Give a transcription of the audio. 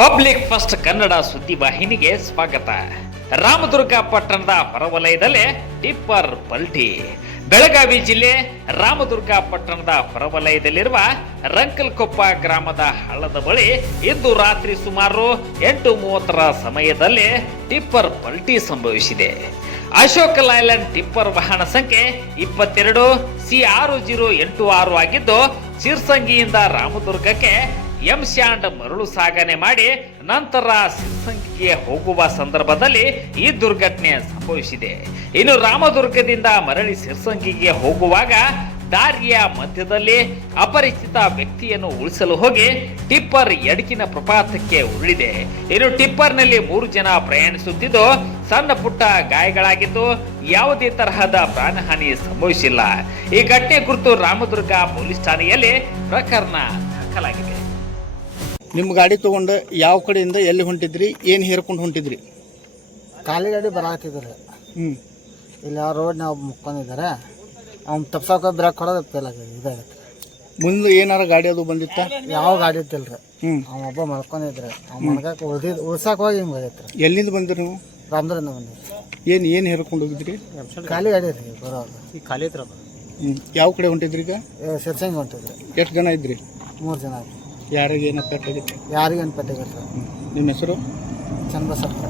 Public first Kannada ಸುದ್ದಿವಾಹಿನಿಗೆ ಸ್ವಾಗತ. ರಾಮದುರ್ಗ ಪಟ್ಟಣದ ಹೊರವಲಯದಲ್ಲೇ tipper ಪಲ್ಟಿ. Belagavi ಜಿಲ್ಲೆ ರಾಮದುರ್ಗ ಪಟ್ಟಣದ ಹೊರವಲಯದಲ್ಲಿರುವ ರಂಕಲ್ಕೊಪ್ಪ ಗ್ರಾಮದ ಹಳ್ಳದ ಬಳಿ ಇಂದು ರಾತ್ರಿ ಸುಮಾರು 8:30 ಸಮಯದಲ್ಲಿ ಟಿಪ್ಪರ್ ಪಲ್ಟಿ ಸಂಭವಿಸಿದೆ. ಅಶೋಕ್ ಲೈಲ್ಯಾಂಡ್ ಟಿಪ್ಪರ್ ವಾಹನ ಸಂಖ್ಯೆ 22 C6086 ಆಗಿದ್ದು ಶಿರ್ಸಂಗಿಯಿಂದ ರಾಮದುರ್ಗಕ್ಕೆ ಎಂಶ್ಯಾಂಡ್ ಮರಳು ಸಾಗಣೆ ಮಾಡಿ ನಂತರ ಶಿರ್ಸಂಗಿಗೆ ಹೋಗುವ ಸಂದರ್ಭದಲ್ಲಿ ಈ ದುರ್ಘಟನೆ ಸಂಭವಿಸಿದೆ. ಇನ್ನು ರಾಮದುರ್ಗದಿಂದ ಮರಳಿ ಶಿರ್ಸಂಗಿಗೆ ಹೋಗುವಾಗ ದಾರಿಯ ಮಧ್ಯದಲ್ಲಿ ಅಪರಿಚಿತ ವ್ಯಕ್ತಿಯನ್ನು ಉಳಿಸಲು ಹೋಗಿ ಟಿಪ್ಪರ್ ಎಡಕಿನ ಪ್ರಪಾತಕ್ಕೆ ಉರುಳಿದೆ. ಇನ್ನು ಟಿಪ್ಪರ್ನಲ್ಲಿ 3 ಜನ ಪ್ರಯಾಣಿಸುತ್ತಿದ್ದು ಸಣ್ಣ ಪುಟ್ಟ ಗಾಯಗಳಾಗಿದ್ದು ಯಾವುದೇ ತರಹದ ಪ್ರಾಣಹಾನಿ ಸಂಭವಿಸಿಲ್ಲ. ಈ ಘಟನೆ ಕುರಿತು ರಾಮದುರ್ಗ ಪೊಲೀಸ್ ಠಾಣೆಯಲ್ಲಿ ಪ್ರಕರಣ ದಾಖಲಾಗಿದೆ. ನಿಮ್ಮ ಗಾಡಿ ತಗೊಂಡು ಯಾವ ಕಡೆಯಿಂದ ಎಲ್ಲಿ ಹೊಂಟಿದ್ರಿ, ಏನು ಹೇರ್ಕೊಂಡು ಹೊಂಟಿದ್ರಿ? ಖಾಲಿ ಗಾಡಿ ಬರಾಕತ್ತಿದ್ರಿ. ಇಲ್ಲಿ ಆ ರೋಡ್ ನಾವು ಮುಕ್ಕೊಂಡಿದ್ದಾರೆ. ಅವ್ನು ತಪ್ಸೋಕೆ ಬ್ರೇಕ್ ಕೊಡೋದು ಇದಾಗೈತೆ. ಮುಂದೆ ಏನಾರ ಗಾಡಿ ಅದು ಬಂದಿತ್ತ? ಯಾವ ಗಾಡಿ ಇದ್ದಿಲ್ರಿ. ಒಬ್ಬ ಮಲ್ಕೊಂಡಿದ್ರಿ. ಅವ್ನು ಮಲ್ಗಕ್ಕೆ ಉಳ್ಸಕ್ಕೆ ಹೋಗಿ ಹಿಂಗೆ ಹೋಗೈತ್ರಿ. ಎಲ್ಲಿಂದ ಬಂದ್ರಿ ನೀವು? ರಾಮದುರ್ಗದಿಂದ ಬಂದಿದ್ರಿ. ಏನು ಹೇರ್ಕೊಂಡು ಹೋಗಿದ್ರಿ? ಖಾಲಿ ಗಾಡಿ ರೀ ಬರೋದು. ಈಗ ಖಾಲಿ ಇದ್ರ ಯಾವ ಕಡೆ ಹೊಂಟಿದ್ರಿ? ಈಗ ಶಿರ್ಸಂಗಿ ಹೊಂಟಿದ್ರಿ. ಎಷ್ಟು ಜನ ಇದ್ರಿ? 3 ಜನ ಆಯ್ತು. ಯಾರಿಗೆ ಏನು ಪೆಟ್ಟಾಗಿತ್ತು? ಯಾರಿಗೇನು ಪೆಟ್ಟಾಗಿತ್ತು? ನಿಮ್ಮ ಹೆಸರು? ಚನ್ನಬಸಪ್ಪ.